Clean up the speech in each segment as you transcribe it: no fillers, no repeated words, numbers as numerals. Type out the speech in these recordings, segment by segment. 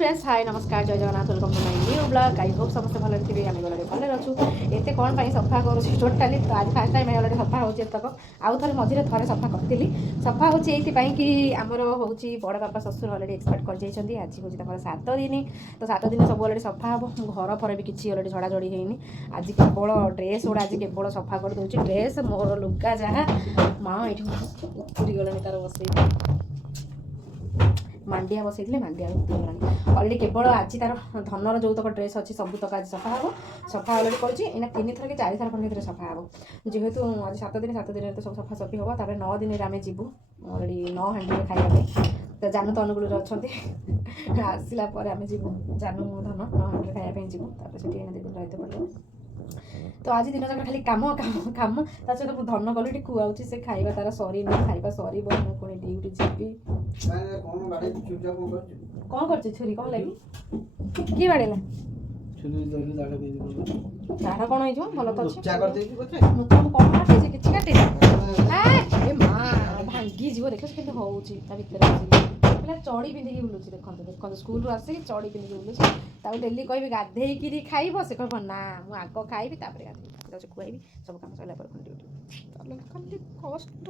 Friends hi नमस्कार जय Jagannath welcome to my new blog I hope समस्त भल थे आम गले भले अच्छु एत कौन सफा करूँ टोटाली तो आज फास्ट टाइम अलरेडी सफा होती तक आउ थे मझे थे सफा करी सफा होती कि आमर हूँ बड़ बापा शशुर अलरेडी एक्सपेक्ट कर आज हूँ 7 दिन तो 7 दिन सब अलरेडी सफा हम घर फर भी किसी अलरेडी झड़ाझड़ी होनी आज केवल ड्रेस गुड़ा आज केवल सफा कर दूसरी ड्रेस मोर लुगा जहाँ माँ ये उतरी गलानी तार बस मांडिया बसई मांडिया उतरीगलानी अलरेडी केवल आज तार धनर जो तक ड्रेस अच्छी सब तक आज सफा हम सफा अलरेडी करें 3 थर कि 4 थर खंड सफा हम जेहेतु आज 7 दिन तो सब सफा सफी हम तापर 9 दिन आम जीवु अलरेडी 9 हांडी खाइबा तो जानू तो अनुकूल अच्छा आसला आम जीवु जानू धन 9 हांडी खाइबा जीवु तापर से 2 दिन रही पड़े तो आज दिन जाक खाली कम कम कम ता सहित तो धन गली टी खुआऊँ से खाइबा तार सरी नहीं खाइबा सर पुणी ड्यूटी जीवी कौन कर छुरी कौन लगी किए बाड़ेला दाढ़ कौन हो भल तो अच्छे कौन काटे किसी काटे माँ भांगी जीव देख के होती पिला चढ़ी पिंधिकी बुलूँ देखते देखते स्कूल आसिक चढ़ी पिंधिकी बुलूँ डेली कह गाधेकरी खाइब से कह ना मुझे आग खाइबी गाधे खुआई सब कम सरला ड्यूटी कष्ट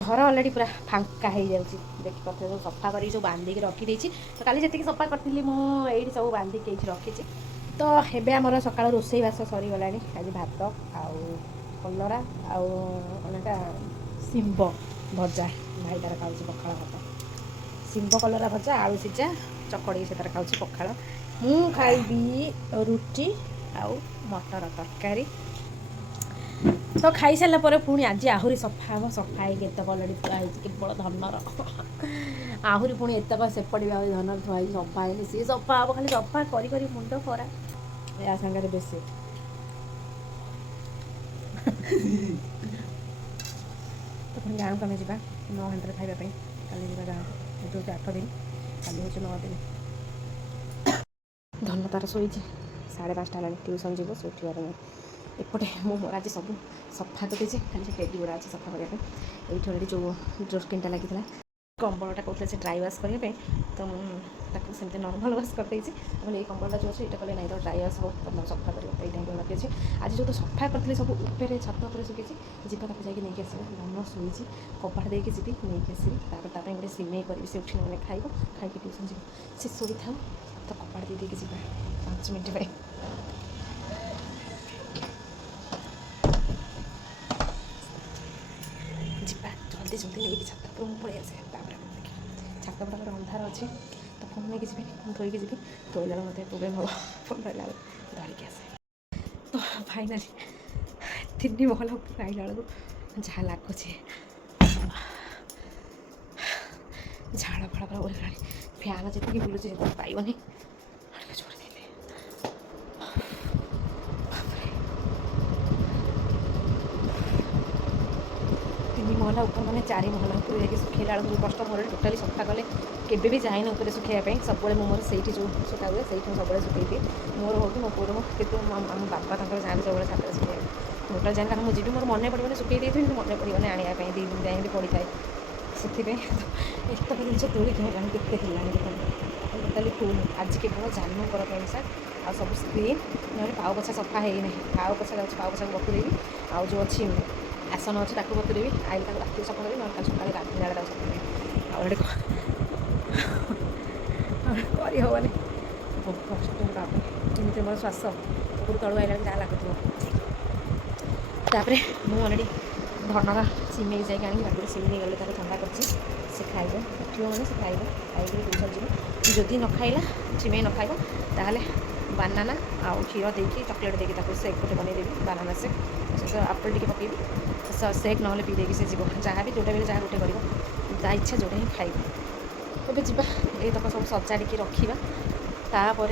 घर अलरेडी पूरा फांका हो जाऊँगी देखी पारे सब सफा कर सब बांधिक रखी तो काली जी सफा करी मुझे सब बांधिक रखी तो एबे आमर सकाल रोसई बास सरीगला आज भात आउ कलरा आउटा शिंब भजा भाई तार खाऊँ पखाड़ भात शिंब कलरा भजा आलू सीझा चकड़ी से तार खाऊँ पखाड़ मु खाइबी रुटी आउ मटर तरकारी तो खाई सारा पर पुणी आज आहरी सफा हम सफा होतक अलरेडी थुआई केवल धनर आहरी पुणी एतक सेपटे भी आहरी धनर थुआई सफा है सी सफा हम खाली सफा कर मुंड खरा या सागर बेसी तो पुणी गाँव को आम जा 9 घंटे खावाई काली जा गाँव जो 8 दिन काली हूँ 9 दिन धन तार शोई 5:30 है ट्यूशन जीव से उठवार नहीं एपटे मुझे आज सब सफा कर देती खाली टेडी गुड़ा अच्छे सफा करने ये अलरेडी जो जो स्किनटा लगी कंबलटा कहते से ड्राई वाश करने तो मुझे नर्माल वाश करदे ये कंबलटा जो अच्छे ये कले ना तो ड्राई वाश हो तो सफा कर टाइम लगे आज जो तो सफा करी सब ऊपर छत उपर सुखी जीवा ताको जाकि नहीं आस धन शोई कपाट देकी जी नहीं आसबी तापर गोटे सिमेई करी से उठी मैंने खाइब खाई ट्यूशन जी से शोई था तो कपाट दे देकी जी 5 मिनट पे जल्दी जल्दी नहीं छात पर पड़े आसे छात पर अंधार अच्छे तो फोन नहीं जी धोईकी जी धोला मत प्रोब्लेम हम फोन रहा धरिकी आसे तो फाइनाली 3 महल आइला बेलू जहाँ लगुच झाड़ फाड़ पूरा ओल्ला फैन जी बुलूचे पाइबनी महला ऊपर मैंने 4 महला ऊपर जाकि सुखेला जो कष्ट मोर टोटाली सफा कले केवे भी जाए ऊपर सुखाइबा सब मोर से जो सुखा हुए से सब सुखी दिए मोर हो कि मो पुर कितु आम बापा जाते सब छात्र सुखाई टोटाल जाए कारण मुझे मोर मन पड़े सुखे दी मन पड़े आने 2 दिन जाए पड़ी थाए से एतक जिन तोड़िक होगा केते टोटाली फुल आज केवल जानू कर पैसा आ सब स्क्रीन ना पाव पोछा सफा है ना पाव पोछा जाऊँ पाव पोछा बतुरेबी आउ जो अच्छी आसन अच्छे ताक बतुरेबी आइल रात सफा करी ना सकाल गाधी जाए सफा करी अलरेडी करहबनी बहुत कष्ट एमती मोर श्वास ऊपर तलू आइला जहाँ लगुवर मुझे अलरेडी धनर सिमेई जाए आगे सिमेई गले तार ठंडा कर खाइब उठो मैंने से खाइब खाई ट्यूशन जीव जदि न खाइला सिमेई न खाइब ताहले बानाना आउ क्षीर देकी चॉकलेट देकी ताको सेक गोटे बनईदेवी बानाना सेक से आप्पल टी पकेबी सेक ना पी देगी से जीव जहाँ भी जोटा बेले जहाँ गोटे कर इच्छा जोटा ही खाइब तबे जीवा ये तक सब सजाड़ी रखा तापर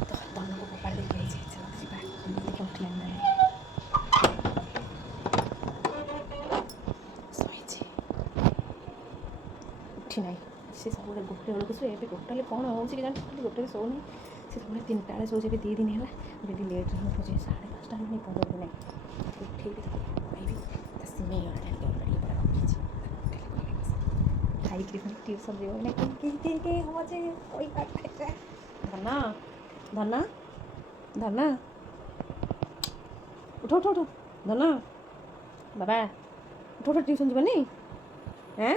तो धन को कपाड़ देखे उठी ना से सब गोटे बेलू शुए टोटाली कौन हो गोटे शोनी से सब 3टा बेले शोचे 2 दिन है बेटी लेट उठुचे 5:30 नहीं 15 दिन उठे खाइबी सिमेई रखी ଖାଇକିରି ପୁଣି ଟ୍ୟୁସନ୍ ଯିବ ନା କେ ହେବ ଯେ କହିପାରେ ଧନ ଧନ ଧନ ଉଠ ଉଠ ଉଠ ଧନ ବାବା ଉଠ ଉଠ ଟ୍ୟୁସନ୍ ଯିବନି হ্যাঁ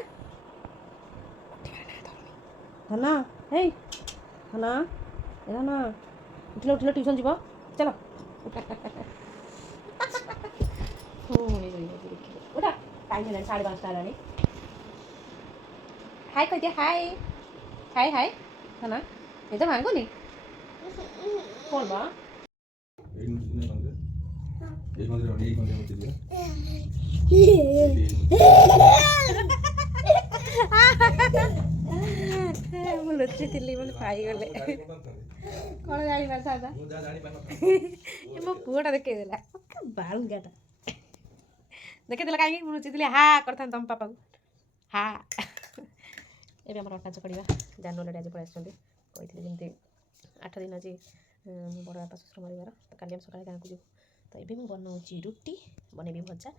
ধন হেই ধন এ ধন উঠিল উঠিল টিউশন যাব চলো ওটা টাইম হলানি 5:30 হলানি হাই কই দিয়ে হাই হাই হাই ধন এটা ভাঙ্গুনি কোন বা এই মন্দিরে হচ্ছে দিয়া ମୁଁ ଲୁଚିଥିଲି ମାନେ ପାଇଗଲେ କ'ଣ ଜାଣିପାରିଥାନ୍ତା ମୋ ପୁଅଟା ଦେଖେଇଦେଲା ବାଳୁଙ୍ଗାଟା ଦେଖେଇଦେଲା କାହିଁକି ମୁଁ ଲୁଚିଥିଲି ହା କରିଥାନ୍ତି ତମ ପାପାକୁ ହା ଏବେ ଆମର ଅଟା ଚକଡ଼ିବା ଜାନୁ ଅଲରେଡ଼ି ଆଜି ପଳେଇ ଆସିଛନ୍ତି କହିଥିଲି ଯେମିତି 8 ଦିନ ଆଜି ବଡ଼ ବାପା ଶ୍ୱଶୁର ମରିବାର ତ କାଲି ଆମେ ସକାଳେ ଗାଁକୁ ଯିବୁ ତ ଏବେ ମୁଁ ବନାଉଛି ରୁଟି ବନେଇବି ଭଜା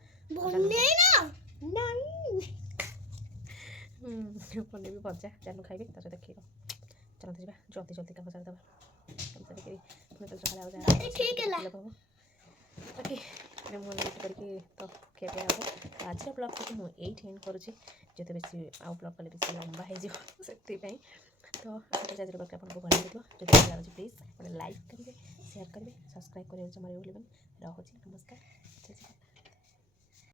ବନେଇବି ଭଜା ଜାନୁ ଖାଇବି ତା ସହିତ କ୍ଷୀର ଚାଲନ୍ତୁ ଯିବା ଜଲ୍ଦି ଜଲ୍ଦି କାମ ସାରିଦେବା କାମ ସାରିକି ପୁଣି କାଲି ସକାଳେ ଆଉ ଯାହା ହବ ବାକି ମୁଁ ଏମିତି କରିକି ତ ଖିଆପିଆ ହେବ ଆଜିର ବ୍ଲଗ୍ଟାକୁ ମୁଁ ଏଇଠି ଏଣ୍ଡ କରୁଛି ଯେତେ ବେଶୀ ଆଉ ବ୍ଲଗ୍ କଲେ ବେଶୀ ଲମ୍ବା ହେଇଯିବ ସେଥିପାଇଁ ତ ଆଜିର ବ୍ଲଗ୍ଟା ଆପଣଙ୍କୁ ଭଲ ଲାଗିଥିବ ଯଦି ଭଲ ଲାଗୁଛି ପ୍ଲିଜ୍ ଆପଣ ଲାଇକ୍ କରିବେ ସେୟାର କରିବେ ସବସ୍କ୍ରାଇବ୍ କରିବାକୁ ଜମାରୁ ଭୁଲିବେନି ରହୁଛି ନମସ୍କାର।